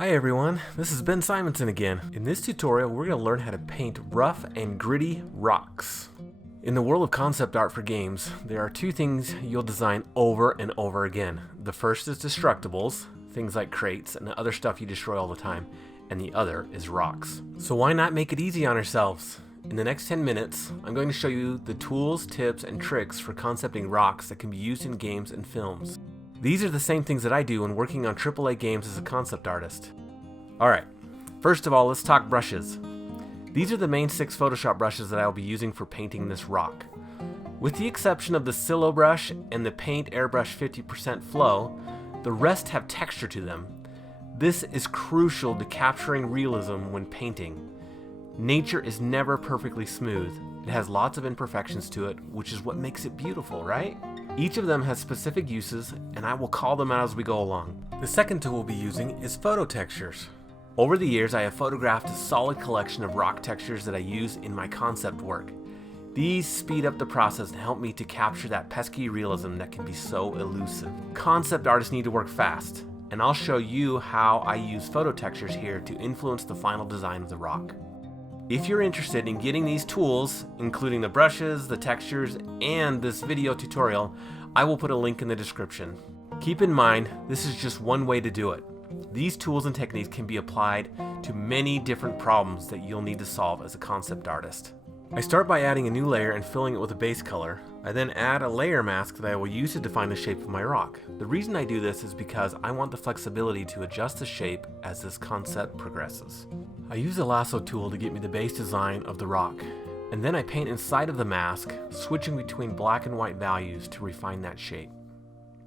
Hi everyone, this is Ben Simonson again. In this tutorial, we're going to learn how to paint rough and gritty rocks. In the world of concept art for games, there are two things you'll design over and over again. The first is destructibles, things like crates and other stuff you destroy all the time, and the other is rocks. So why not make it easy on ourselves? In the next 10 minutes, I'm going to show you the tools, tips, and tricks for concepting rocks that can be used in games and films. These are the same things that I do when working on AAA games as a concept artist. Alright, first of all, let's talk brushes. These are the main 6 Photoshop brushes that I will be using for painting this rock. With the exception of the Silo brush and the Paint Airbrush 50% Flow, the rest have texture to them. This is crucial to capturing realism when painting. Nature is never perfectly smooth. It has lots of imperfections to it, which is what makes it beautiful, right? Each of them has specific uses, and I will call them out as we go along. The second tool we'll be using is photo textures. Over the years, I have photographed a solid collection of rock textures that I use in my concept work. These speed up the process and help me to capture that pesky realism that can be so elusive. Concept artists need to work fast, and I'll show you how I use photo textures here to influence the final design of the rock. If you're interested in getting these tools, including the brushes, the textures, and this video tutorial, I will put a link in the description. Keep in mind, this is just one way to do it. These tools and techniques can be applied to many different problems that you'll need to solve as a concept artist. I start by adding a new layer and filling it with a base color. I then add a layer mask that I will use to define the shape of my rock. The reason I do this is because I want the flexibility to adjust the shape as this concept progresses. I use the lasso tool to get me the base design of the rock, and then I paint inside of the mask, switching between black and white values to refine that shape.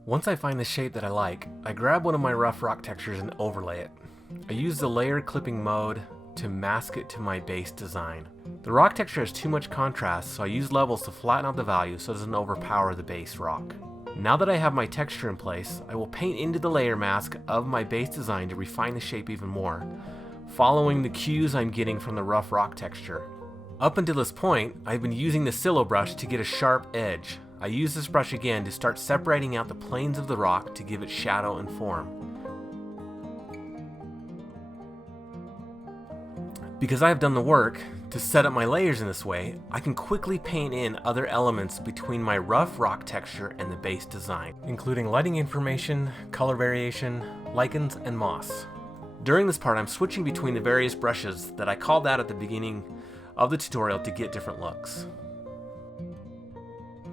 Once I find the shape that I like, I grab one of my rough rock textures and overlay it. I use the layer clipping mode to mask it to my base design. The rock texture has too much contrast, so I use levels to flatten out the value so it doesn't overpower the base rock. Now that I have my texture in place, I will paint into the layer mask of my base design to refine the shape even more, following the cues I'm getting from the rough rock texture. Up until this point, I've been using the Silo brush to get a sharp edge. I use this brush again to start separating out the planes of the rock to give it shadow and form. Because I have done the work to set up my layers in this way, I can quickly paint in other elements between my rough rock texture and the base design, including lighting information, color variation, lichens, and moss. During this part, I'm switching between the various brushes that I called out at the beginning of the tutorial to get different looks.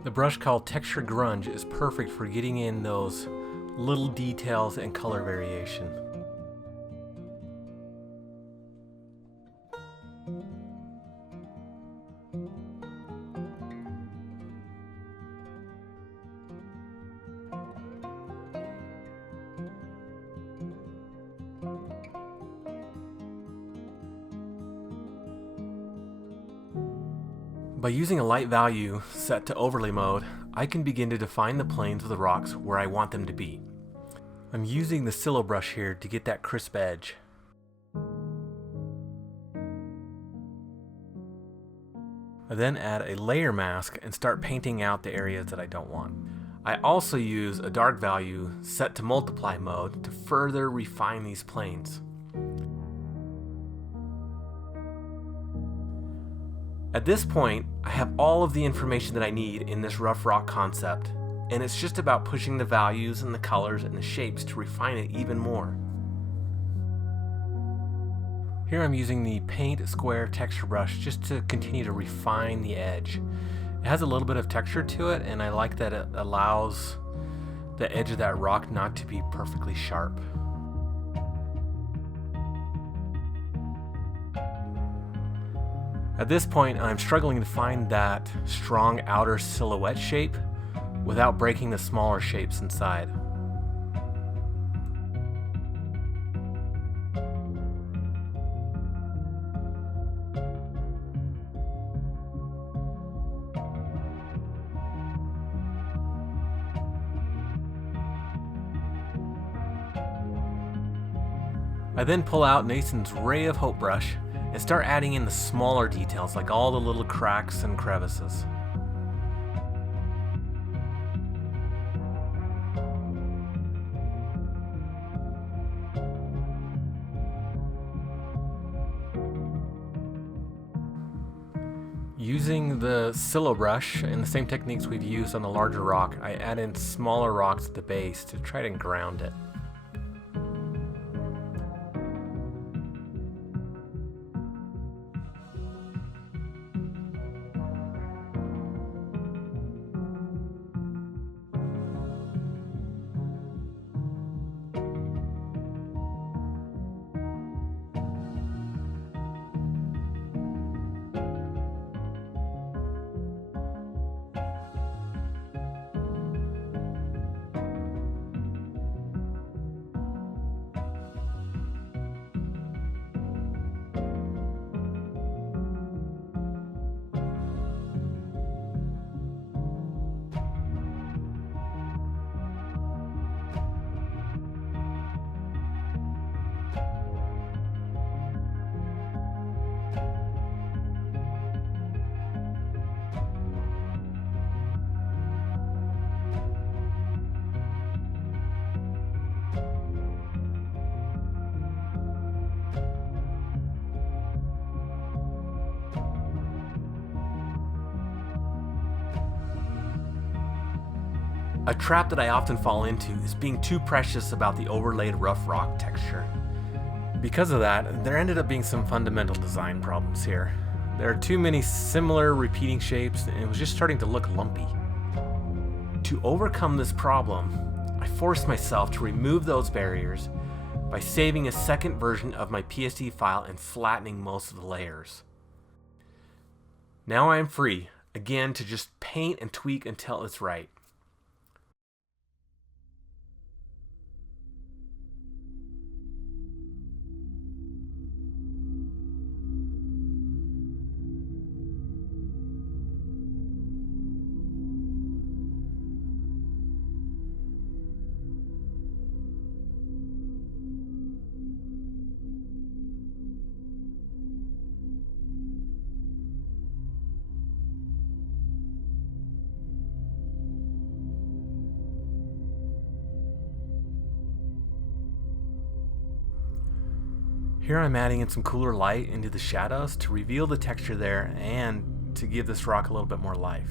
The brush called Texture Grunge is perfect for getting in those little details and color variation. By using a light value set to overlay mode, I can begin to define the planes of the rocks where I want them to be. I'm using the Silo brush here to get that crisp edge. I then add a layer mask and start painting out the areas that I don't want. I also use a dark value set to multiply mode to further refine these planes. At this point, I have all of the information that I need in this rough rock concept, and it's just about pushing the values and the colors and the shapes to refine it even more. Here I'm using the Paint Square texture brush just to continue to refine the edge. It has a little bit of texture to it, and I like that it allows the edge of that rock not to be perfectly sharp. At this point, I'm struggling to find that strong outer silhouette shape without breaking the smaller shapes inside. I then pull out Nathan's Ray of Hope brush and start adding in the smaller details like all the little cracks and crevices. Using the silo brush and the same techniques we've used on the larger rock, I add in smaller rocks at the base to try to ground it. A trap that I often fall into is being too precious about the overlaid rough rock texture. Because of that, there ended up being some fundamental design problems here. There are too many similar repeating shapes and it was just starting to look lumpy. To overcome this problem, I forced myself to remove those barriers by saving a second version of my PSD file and flattening most of the layers. Now I am free, again, to just paint and tweak until it's right. Here I'm adding in some cooler light into the shadows to reveal the texture there and to give this rock a little bit more life.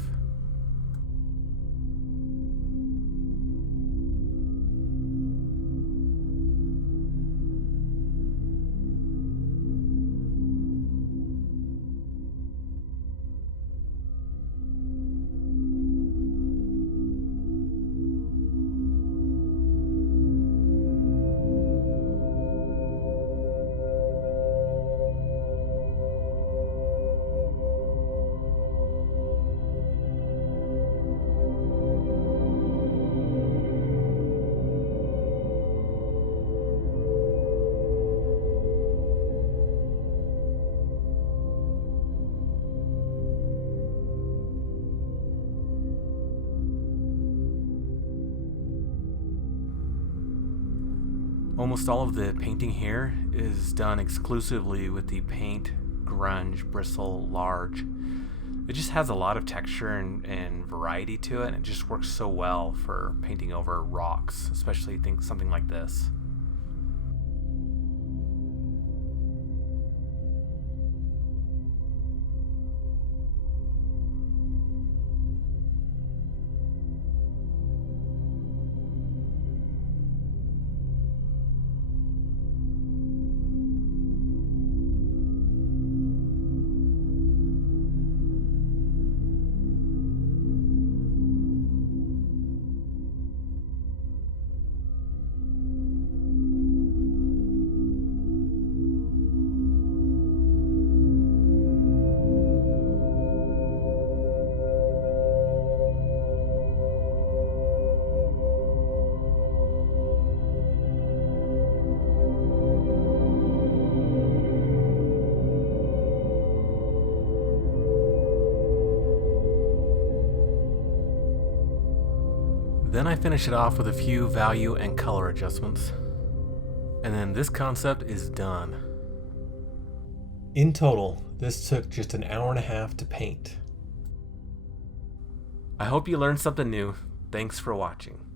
Almost all of the painting here is done exclusively with the Paint Grunge Bristle Large. It just has a lot of texture and variety to it, and it just works so well for painting over rocks, especially something like this. Then I finish it off with a few value and color adjustments. And then this concept is done. In total, this took just an hour and a half to paint. I hope you learned something new. Thanks for watching.